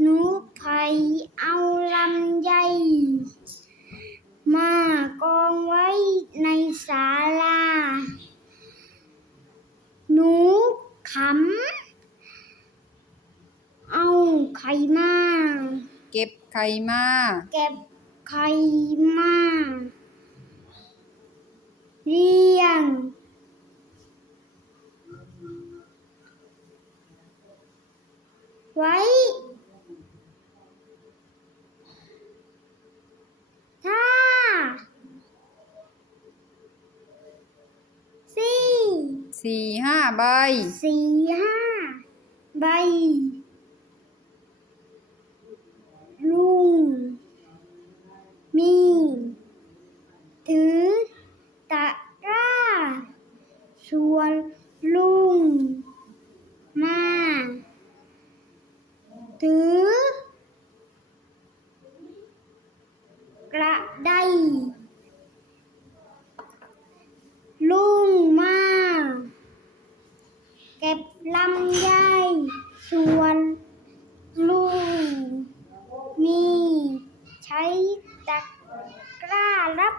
หนูไผเอาลำไยมากองไว้ในศาลา หนูขำเอาไข่มา เก็บไข่มา เก็บไข่มา เรียง ไว้ สี่ห้าใบสี่ห้าใบลุงมีถือตะกร้าชวนลุงมาถือกระได เก็บลำไยสวนลุยมีใช้ตะกร้ารับ